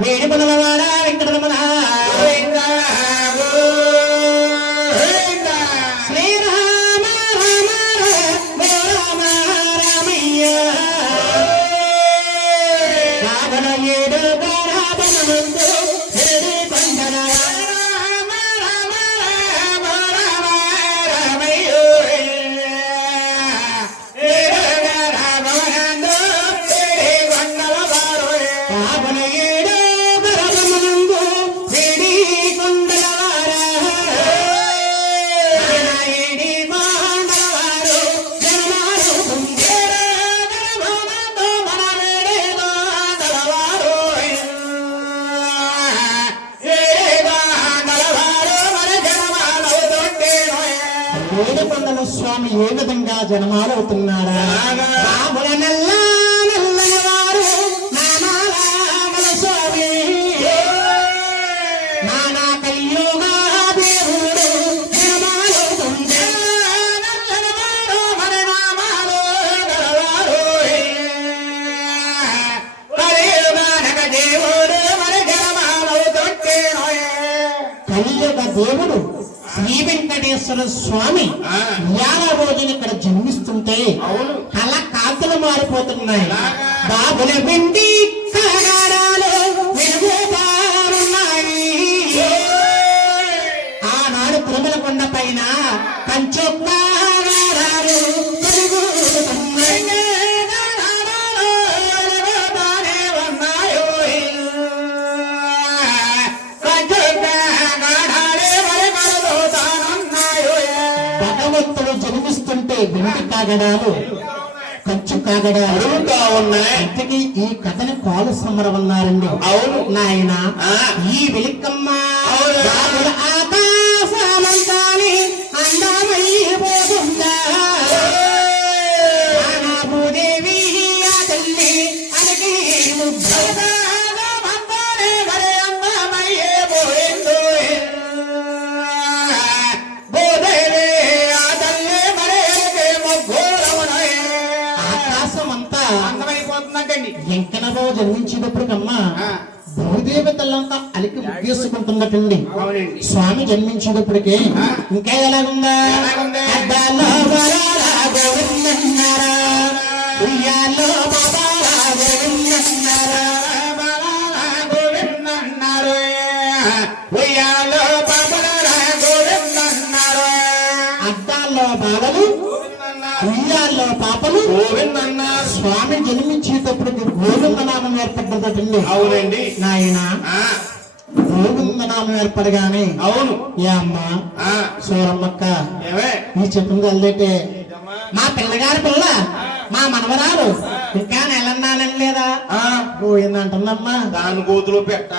Hey, you're జనమాలవుతున్నాడా? రాముల నల్ల స్వామి నానా కలియుగా జనమాలవుతుండే మన జనమాలవుతుంటే. కలియుగ దేవుడు. శ్రీ వెంకటేశ్వర స్వామి ఇవాళ రోజున ఇక్కడ జన్మిస్తుంటే. కళ కాంతులు మారిపోతున్నాయి. బాబుల వెండి వెలుగుతారున్నాయి ఆనాడు తిరుమల కొండ పైన పంచొక్కారాలు భగవంతుడు జన్మిస్తుంటే వెండి కాగడాలు కంచు కాగడాలు ఉన్నాయి. ఇంతకీ ఈ కథని కాలు సమరమన్నారండి అవును. నాయన. ఈ వెలికమ్మ వెంకనరావు జన్మించినప్పటికమ్మా ఆ. భూదేవతలంతా అలికి ముగ్గేసుకుంటున్నట్టండి అవునండి. స్వామి జన్మించినప్పటికే ఇంకా ఎలాగుందా? ఉయ్యాలో బాలలు ఉయ్యాల్లో పాపలు స్వామి జన్మించేటప్పుడు గోవింద నామం ఏర్పడ్డదటండి. అవునండి. నాయన ఆ, గోవింద నామం ఏర్పడగానే అవును. ఏ అమ్మ? ఆ, సూరమ్మక్క నీ చెప్పింది వెళ్ళేటే మా పిల్లగారి పిల్ల మా మనవరాలు. ఇంకా నెలన్నానని లేదా? ఆ, పోయిందంటుందమ్మా దాని కూతురు పెట్ట.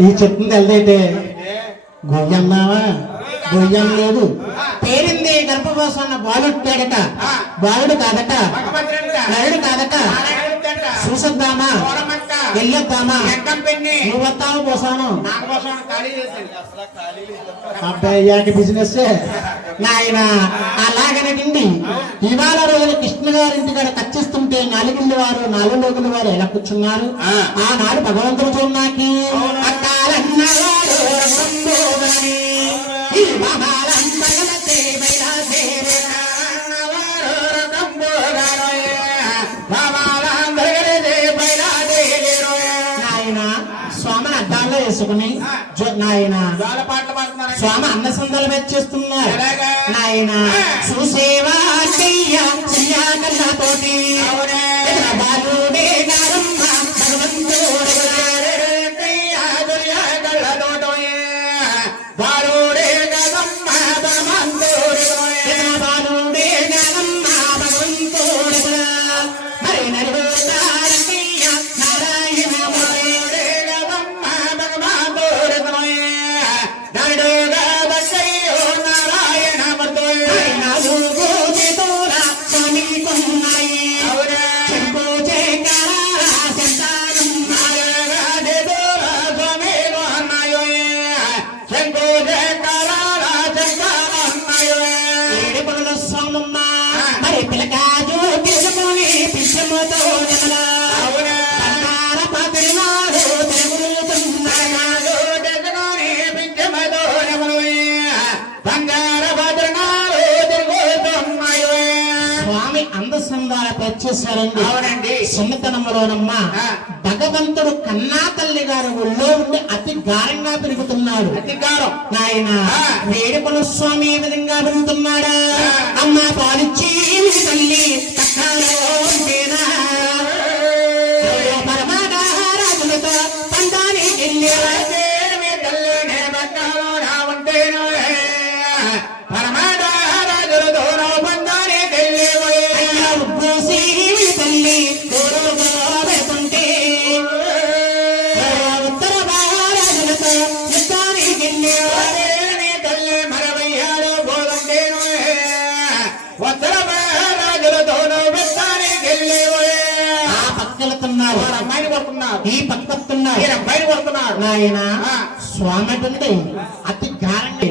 ఈ చెప్పింది వెళ్ళేటే గొయ్యన్నావా గొయ్యం లేదు. పేరింది గర్భవాసం బాలుట్టాడట బాలుడు కాదట. నరుడు కాదట. చూసొద్దామా వెళ్ళొద్దామా నువ్వు వస్తావు పోసాను. అబ్బాయి బిజినెస్ నాయన అలాగనకండి ఇవాళ రోజున కృష్ణ గారి ఇంటి కాడ కచ్చిస్తుంటే నాలుగింటి వారు నాలుగు లోకుల వారు ఎలా కూర్చున్నారు? ఆ. ఆనాడు భగవంతుడు చూన్నాకి అక్కాలన్నవారు సేవనోయ. నాయన స్వామి అన్న సందలు మెచ్చేస్తున్నారు ఎలాగా? నాయన చూసేవా చెయ్య చెయ్యాకన్నతోటి అవునే. సందాల ప్రత్యేశారండి అవునండి చిన్నతనంలోనమ్మా ఆ. భగవంతుడు కన్నా తల్లి గారు ఒళ్ళో ఉండి అతి గారంగా పెరుగుతున్నాడు అధికారం నాయన ఆ. వేడుకల స్వామి ఏ విధంగా పెరుగుతున్నాడా. అమ్మ పాలిచ్చి తల్లి ఈ పక్కతున్నారు ఈయన అబ్బాయిని కొడుతున్నారు. నాయన. స్వామి అతి గారండి.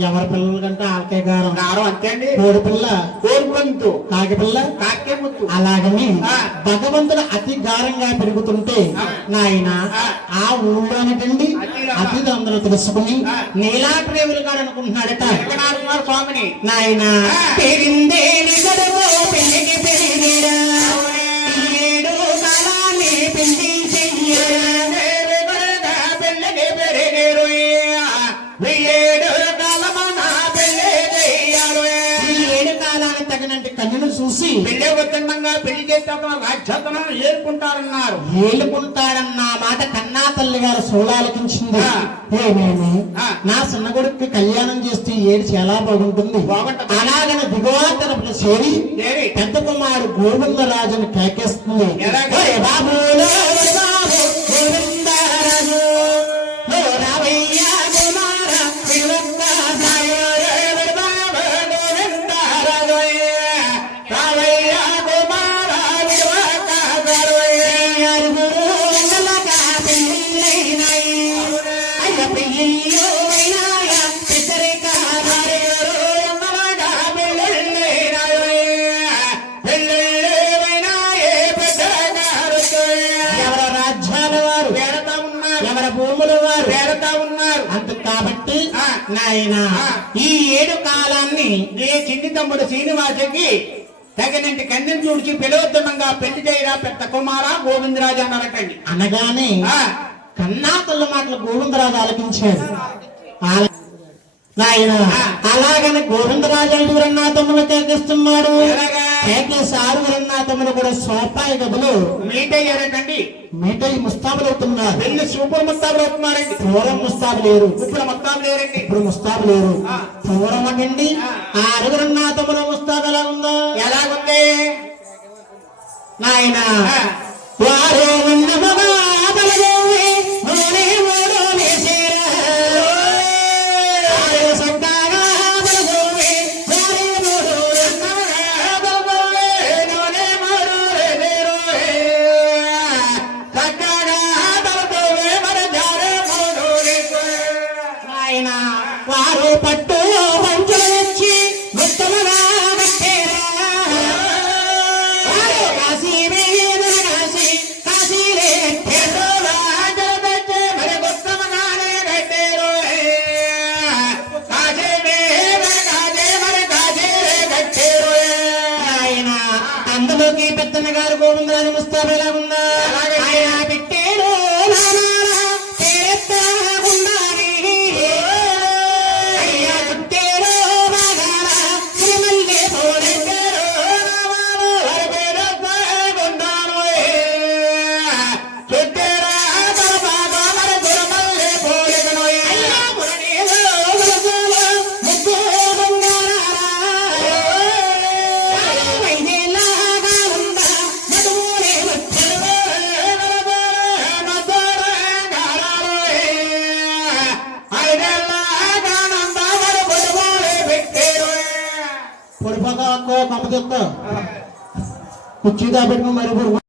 ఎవరి పిల్లల కంటే ఆకే గారం నారు అంతే అండి కోడి పిల్ల కోరుకుంటూ కాకి పిల్ల కాకే ముత్తు అలాగని. భగవంతుడు అతి గారంగా పెరుగుతుంటే. నాయన ఆ. ఊళ్ళోనటండి. అతిథి అందరూ తెలుసుకుని ఆ. నీలాట్రేవులు గారు అనుకుంటున్నాడట స్వామిని నాయన. పెళ్ళి చేస్తాం రాజ్యతను ఏర్కుంటారన్నారు ఏలుకుంటాడన్న మాట కన్నా తల్లి గారు సోలాలకించింది. ఏమేమి. నా చిన్న కొడుక్కి కళ్యాణం చేస్తే ఏడు చాలా బాగుంటుంది. అలాగన దిగువ తరపున చేరి. పెద్ద కుమారు గోవిందరాజుని కేకేస్తుంది బాబు నాయన. ఈ ఏడు కాలాన్ని నీ చిన్ని తమ్ముడు శ్రీనివాసకి తగినంటి కన్నెం చూడిచి పిలవద్దమంగా పెళ్ళి చేయరా పెద్ద కుమార గోవిందరాజు అన్నారటండి. అనగానే ఆ, కన్నా తల్లి మాటలు గోవిందరాజు ఆలకించాడు. ఆల- నాయన. అలాగని గోవిందరాజు కేకిస్తున్నాడు ఎలాగా? కేకేసి ఆరుగురన్నా తమ్ముడు కూడా సోపాయి గదులు. మీట్ అయ్యారటండి మీటై ముస్తాబులు అవుతున్నారు పెళ్ళి సూపర్ ముస్తాబులు అవుతున్నారండి పూర్వం ముస్తాబు లేరు ఇప్పుడు మొత్తం లేరండి ఇప్పుడు ముస్తాబు లేరు. పూర్వం అండి ఆ. తమ్ముడు ముస్తాబు ఎలా ఉందో? ఎలాగుంది? నాయన. వారు అందులోకి పెద్దన్న గారు గోవిందరాజు ముస్తాబు ఎలా ఉన్నా ఎలాగండి? ఆయన పెట్టేడు పొడిపోతా కొమ్మ తెస్తా కుర్చీగా పెట్టుకుని మరి